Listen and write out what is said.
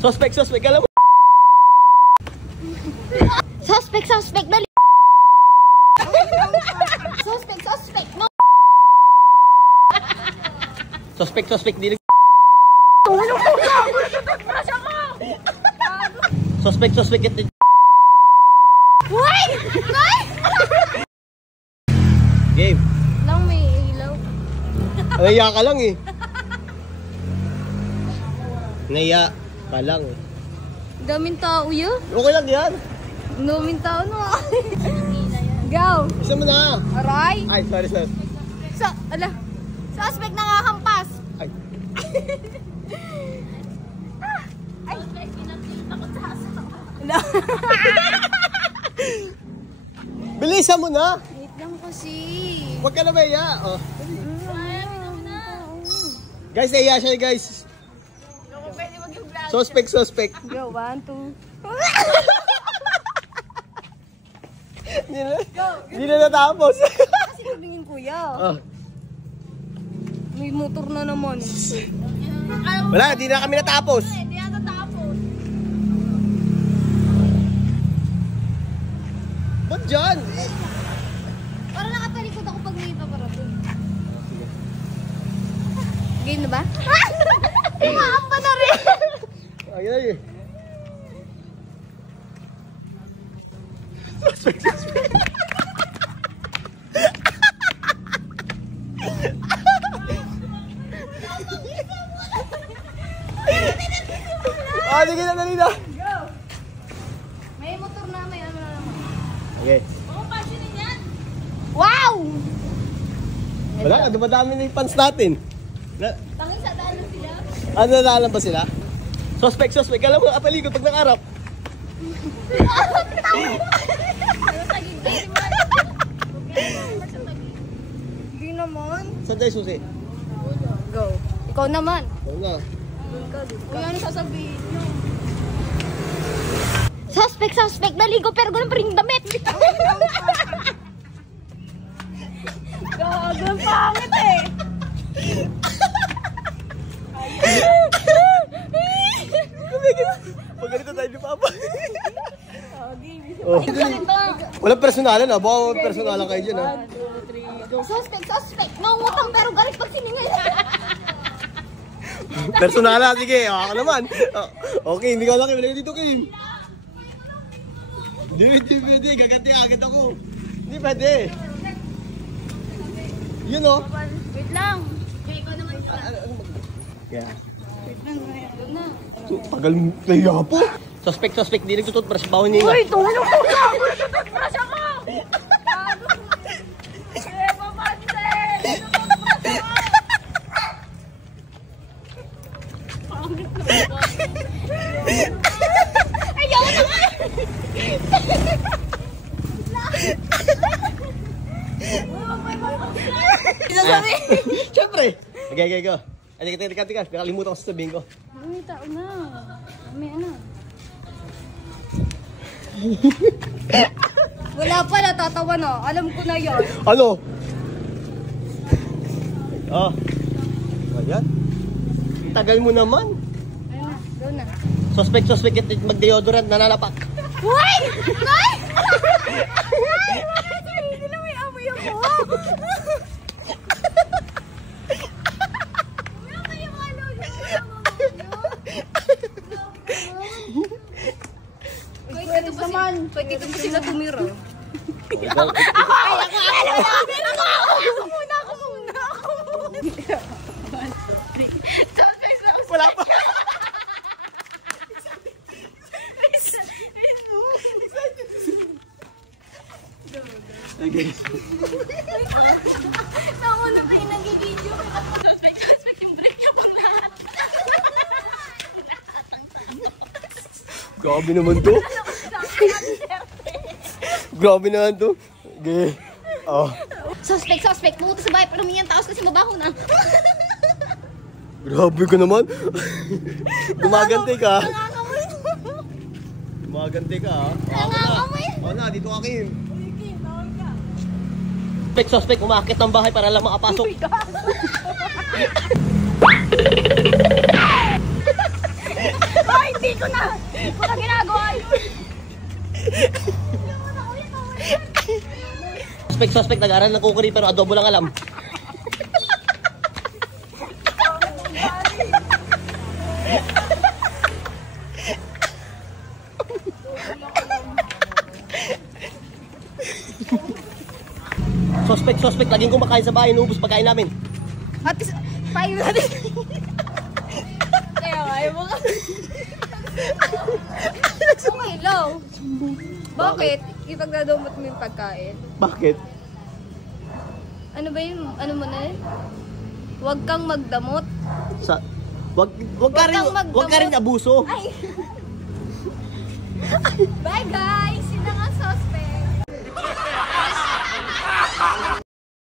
Suspect, alam mo? Suspect, dali. Suspect, no. Suspect, di Suspect, get the... Wait! Game. Lang may ilaw. Naiya ka lang eh. Naiya ka lang eh. Daming tao yun. Okay lang yan. Daming tao no. Go! Isa mo na. Aray! Ay, sorry. Suspect nangahampas. Ay. Bilisan mo na. Wait lang kasi. Huwag ka na maiya. Oh. Guys, naiya siya guys. Suspect. Go, 1, 2. Hindi na natapos. Kasi tabingin kuya. Oh. May motor na naman. Wala, hindi na kami natapos. Hindi na natapos. Ba't dyan? Para nakatalikod ako pag may paparating. Game na ba? Umaamba na rin. Ay. Suspect. Sige na, dali na. Go! May motor na, may ano na naman. Okay. Oo, passionin yan. Wow! Wala, dumadami na yung fans natin. Tangin sa daan sila. Ano, nadaanan ba sila? Suspect. Alam mo, nakapaligod pag nakarap. Hindi naman. Saan tayo susi? Go. Ikaw naman. Oo na. Kung ano sasabihin nyo? Suspect, naligo pero ganun pa rin damit. Gago, ang pangit eh. Pag ganito tayo ni Papa. Oh. Walang personalan ah. Baka personalan kayo dyan ah. 1, 2, 3, go. Suspect. Mangutang pero galit pag siningil. Personalan, sige. Ako naman. Okay, hindi ka lang kayo. Dito kayo. Hindi pwede. Gaganti agad ako. Hindi pwede. Yun o. Wait lang. Okay, ikaw naman isa. Yeah. Wait lang, na. Tagal naiya po. Suspect. Di nagtututbrush. Bawon niya. Uy, tulong ko na! Tututbrush ako! Eh, papansin! Ayaw na nga! Sasabi! Siyempre. Okay, go. Tika. Nakalimutan ko sasabihin ko. May tao na. May ano. Wala pa, natatawa na. Alam ko na yan. Ano? Oh. Ayan. Tagal mo naman. Ayun na, go na. Suspect. Mag-deodorant, nananapak. Uy! Uy! Hindi na may amoy ako. Kahit dito pa sila tumira. Ako muna. Wala pa. Okay. Ako na pa yung nag-video. Suspect yung break niya pang lahat. Grabe naman to. Grabe naman to. Okay. Oh. Suspect. Pumunta sa bahay pero may taos kasi mabaho na. Grabe ka naman. Gumaganti ka. Gumaganti ka ha. Nangangamoy. Oo na, dito ka Kim. Suspect, umakit ng bahay para lang makapasok. Ay, Sabi ko na! Baka ginagawa yun! Suspect, nag-aaral ng kukuri pero adobo lang alam. Suspect, laging kumakain sa bahay, inuubos pagkain namin. At payo natin. Kaya ayaw mo ka. Okay lang. Bakit? Ipagdadumot mo yung pagkain. Bakit? Ano ba yun? Ano mo na yun? Huwag kang magdamot. Wag ka rin abuso. Ay! Bye guys!